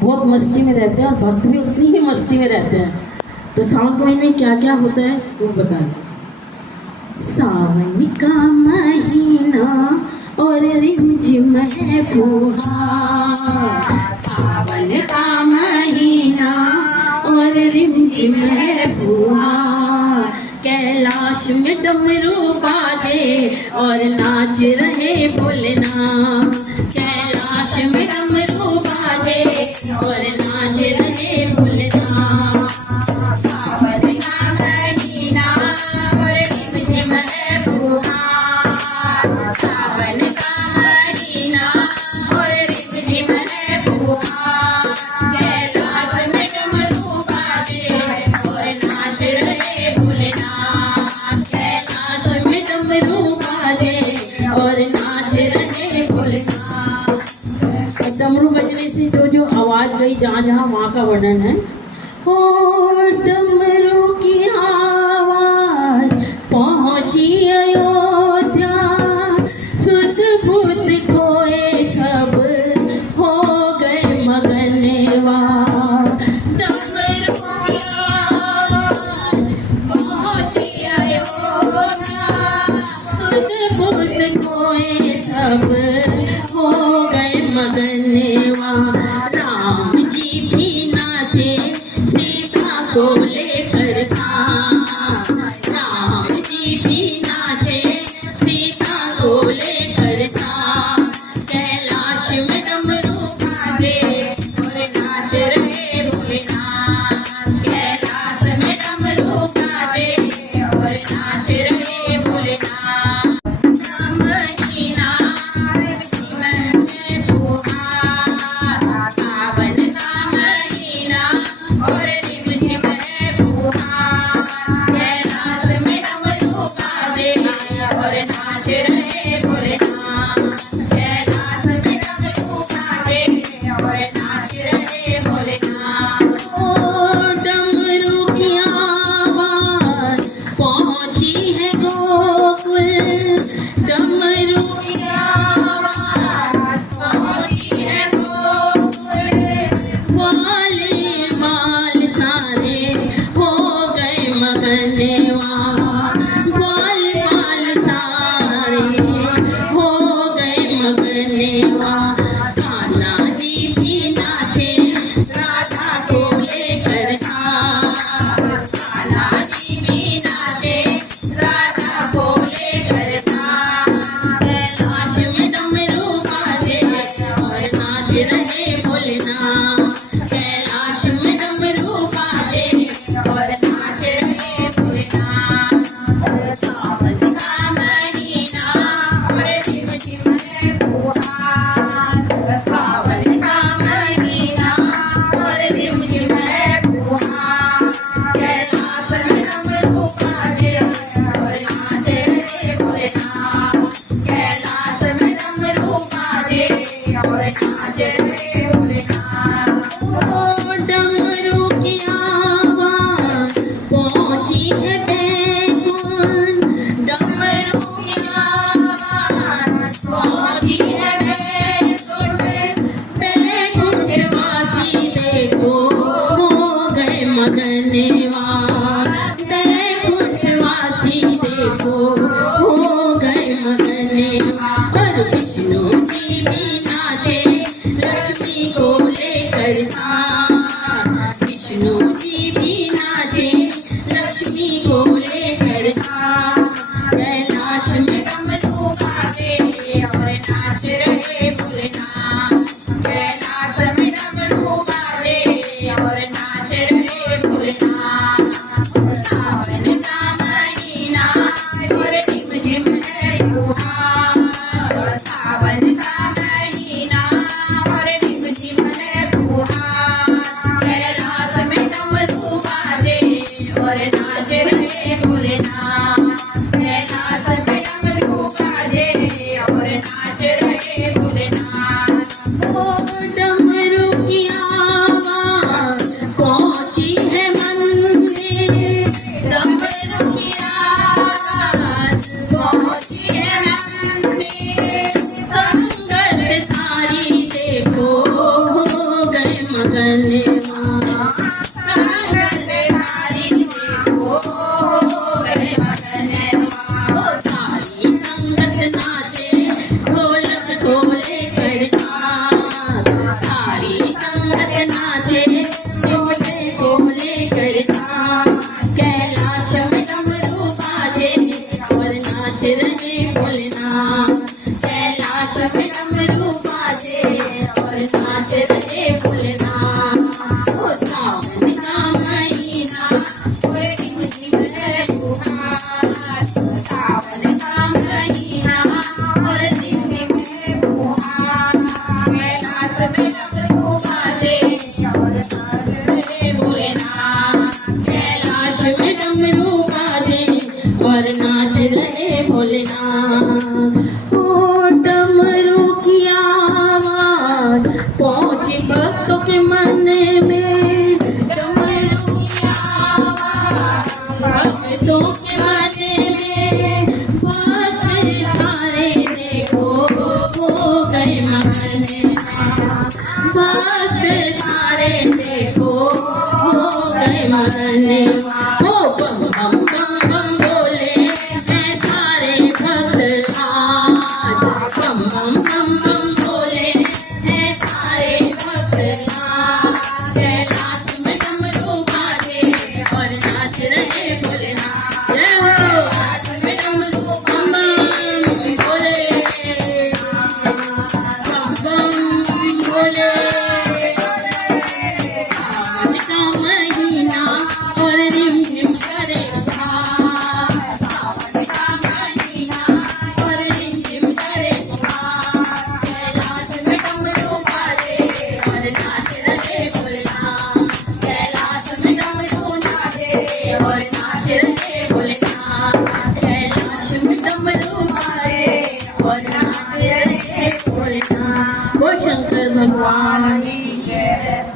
बहुत मस्ती में रहते हैं और भक्त भी उतनी ही मस्ती में रहते हैं। तो सावन के महीने में क्या क्या होता है वो बता दें। सावन का महीना और रिमझिम है फुहार, सावन का महीना और रिमझिम है फुहार, कैलाश में डमरू बाजे और नाच रहे भोलेनाथ, कैलाश में डमरू बाजे और नाच रहे भोलेनाथ। सावन का महीना और रिमझिम है फुहार, सावन का महीना और रिमझिम है फुहार, कैलाश में डमरू बाजे और नाच रहे भोलेनाथ, कैलाश में डमरू बाजे और नाच रहे भोलेनाथ। डमरू बजने से जो आवाज गई जहाँ जहाँ वहाँ का वर्णन है। ओ डमरू की आवाज पहुँची अयोध्या, सुध बुध खोए सब हो गए मगनवा, डमरू की आवाज पहुँची अयोध्या, सुध बुध खोए सब हो गए मगनवा। राम जी भी नाचे सीता को लेकर था, राम जी भी नाचे सीता को लेकर था, कैलाश में डमरू बाजे और नाच रहे भोलेनाथ, कैलाश में डमरू बाजे और नाच रहे भोलेनाथ। महीना सावन का महीना और रिमझिम है फुहार, कैलाश में डमरू बाजे और नाच रहे भोलेनाथ, कैलाश में डमरू बाजे और नाच रहे भोलेनाथ। ओ डमरू की आवाज पहुँची है गोकुल, डमरू की आवाज पहुँची है गोकुल, ग्वाले बाल सारे हो गए मगनवा, ग्वाले बाल सारे हो गए मगनवा। कान्हा जी भी नाचे राधा को लेकर था, कान्हा जी भी नाचे राधा को लेकर था, कैलाश में डमरू बाजे और नाच रहे भोलेनाथ, कैलाश में डमरू बाजे और नाच रहे भोलेनाथ। सावन का महीना और रिमझिम है फुहार, सावन का महीना और रिमझिम है फुहार, कैलाश में डमरू बाजे और नाच रहे भोलेनाथ, कैलाश में डमरू बाजे और नाच रहे भोलेनाथ। ओ डमरू की आवाज पहुँची है बैकुंठ, डमरू की आवाज पहुँची है बैकुंठ, बैकुंठवासी देखो हो गए मगनवा, बैकुंठवासी देखो हो गए मगनवा। और विष्णु जी भी नाचे लक्ष्मी को लेकर था, विष्णु जी भी नाचे लक्ष्मी को लेकर था, कैलाश में डमरू बाजे और नाच रहे भोलेनाथ, कैलाश में डमरू बाजे और नाच रहे भोलेनाथ। सावन का महीना और रिमझिम है फुहार, सावन का महीना और रिमझिम है फुहार, मगनवा सारी संगत नाचे ढोलक को लेकर सारी संगत नाचे ढोलक को लेकर कैलाश में डमरू बाजे और नाच रहे भोलेनाथ कैलाश में डमरू बाजे और नाच रहे भोलेनाथ ओ सावन का महीना और टिम टिम है फुहार सावन का महीना और टिम टिम है फुहार कैलाश में डमरू बाजे और नाच रहे भोलेनाथ कैलाश में डमरू बाजे और नाच रहे भोलेनाथ ओ डमरू की आवाज पहुंची भक्तों के मन में डमरू की आवाज भक्तों के मन में भक्त थारे देखो हो गए मगन भक्त थारे देखो हो गए मगन ओ बम बम बम बम बोले हैं सारे भक्त आज बम बम बम बम बोले हैं सारे भक्त आज कैलाश में डमरू बाजे और नाच रहे भोलेनाथ जय हो कैलाश में डमरू बम बम बोले बम बम बोले सावन का महीना और रिम झिम करे सावन का महीना और रिम झिम करे कैलाश में डमरू बाजे और नाच रहे भोलेनाथ कैलाश में डमरू बाजे और नाच रहे भोलेनाथ कैलाश में डमरू बाजे और नाच रहे भोलेनाथ वो शंकर भगवान की जय।